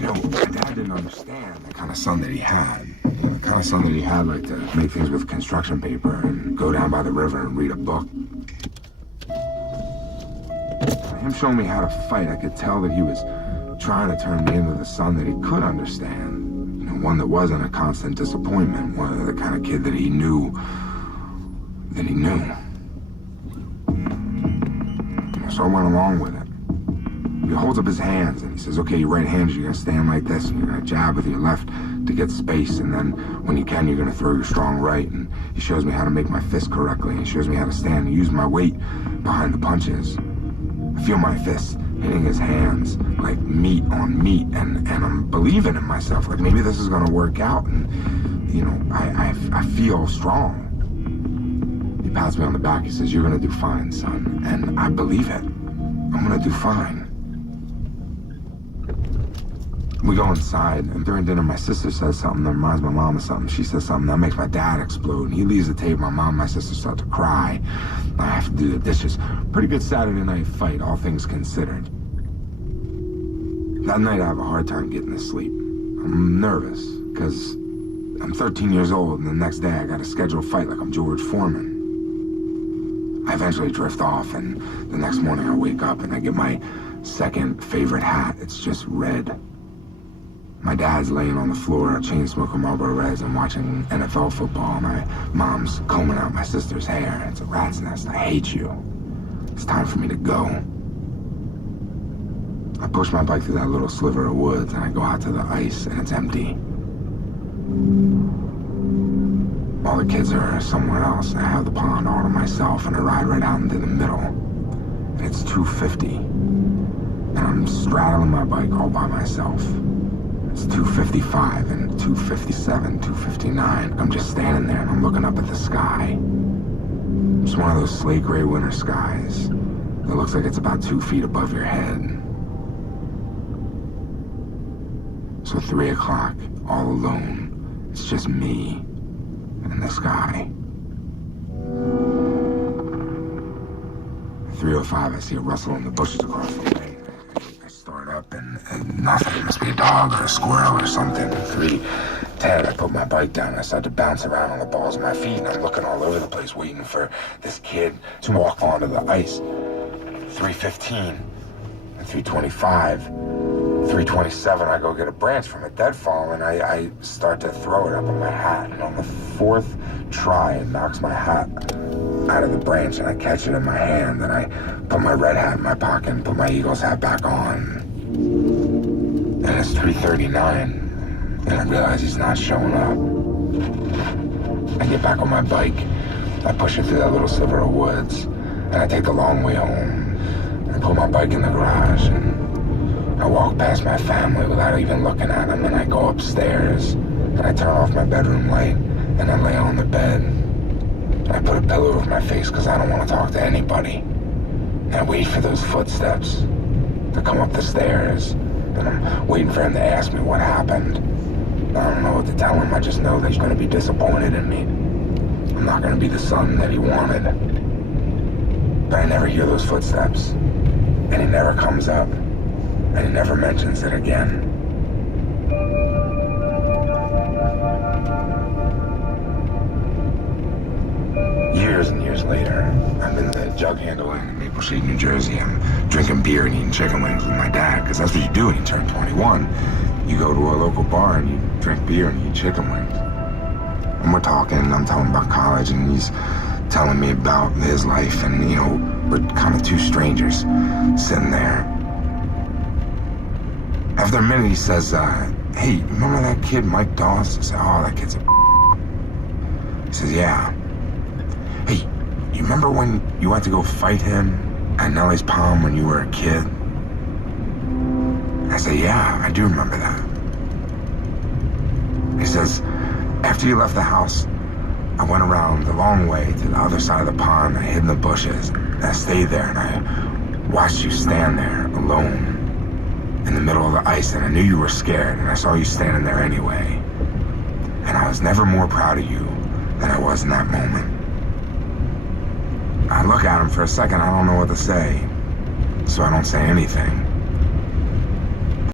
My dad didn't understand the kind of son that he had. The kind of son that he had, like to make things with construction paper and go down by the river and read a book. Him showing me how to fight, I could tell that he was trying to turn me into the son that he could understand. One that wasn't a constant disappointment, one of the kind of kid that he knew. So I went along with it. He holds up his hands and he says, okay, your right hand, you're gonna stand like this, and you're gonna jab with your left to get space, and then when you can, you're gonna throw your strong right. And he shows me how to make my fist correctly, and he shows me how to stand and use my weight behind the punches. I feel my fists hitting his hands like meat on meat, and I'm believing in myself, like maybe this is gonna work out, and I feel strong. He pats me on the back, he says, you're gonna do fine, son, and I believe it. I'm gonna do fine. We go inside, and during dinner, my sister says something that reminds my mom of something. She says something that makes my dad explode, and he leaves the table. My mom and my sister start to cry. I have to do the dishes. Pretty good Saturday night fight, all things considered. That night, I have a hard time getting to sleep. I'm nervous, because I'm 13 years old, and the next day, I got a scheduled fight like I'm George Foreman. I eventually drift off, and the next morning, I wake up, and I get my second favorite hat. It's just red. My dad's laying on the floor, chain smoking Marlboro Reds and watching NFL football. My mom's combing out my sister's hair. It's a rat's nest. I hate you. It's time for me to go. I push my bike through that little sliver of woods, and I go out to the ice, and it's empty. All the kids are somewhere else. I have the pond all to myself, and I ride right out into the middle. And it's 2:50, and I'm straddling my bike all by myself. It's 2:55 and 2:57, 2:59. I'm just standing there and I'm looking up at the sky. It's one of those slate gray winter skies that looks like it's about 2 feet above your head. So 3 o'clock, all alone. It's just me and the sky. 3:05, I see a rustle in the bushes across the way. I start up and nothing. It must be a dog or a squirrel or something. 3:10, I put my bike down and I start to bounce around on the balls of my feet, and I'm looking all over the place waiting for this kid to walk onto the ice. 3:15 and 3:25. 3:27, I go get a branch from a deadfall, and I start to throw it up on my hat, and on the 4th try, it knocks my hat out of the branch, and I catch it in my hand, and I put my red hat in my pocket and put my Eagles hat back on. And it's 3:39, and I realize he's not showing up. I get back on my bike, I push it through that little sliver of woods, and I take the long way home, and put my bike in the garage, and I walk past my family without even looking at them, and I go upstairs, and I turn off my bedroom light, and I lay on the bed. And I put a pillow over my face because I don't want to talk to anybody. And I wait for those footsteps to come up the stairs, and I'm waiting for him to ask me what happened. I don't know what to tell him. I just know that he's going to be disappointed in me. I'm not going to be the son that he wanted. But I never hear those footsteps, and he never comes up. And he never mentions it again. Years and years later, I'm in the jug handle in Maple Shade, New Jersey. I'm drinking beer and eating chicken wings with my dad, because that's what you do when you turn 21. You go to a local bar and you drink beer and you eat chicken wings. And we're talking, and I'm telling him about college, and he's telling me about his life, and we're kind of two strangers sitting there. After a minute, he says, hey, remember that kid, Mike Doss? I said, oh, that kid's a He says, yeah. Hey, you remember when you went to go fight him at Nellie's Palm when you were a kid? I said, yeah, I do remember that. He says, after you left the house, I went around the long way to the other side of the pond. I hid in the bushes, and I stayed there, and I watched you stand there alone in the middle of the ice, and I knew you were scared, and I saw you standing there anyway. And I was never more proud of you than I was in that moment. I look at him for a second, I don't know what to say, so I don't say anything.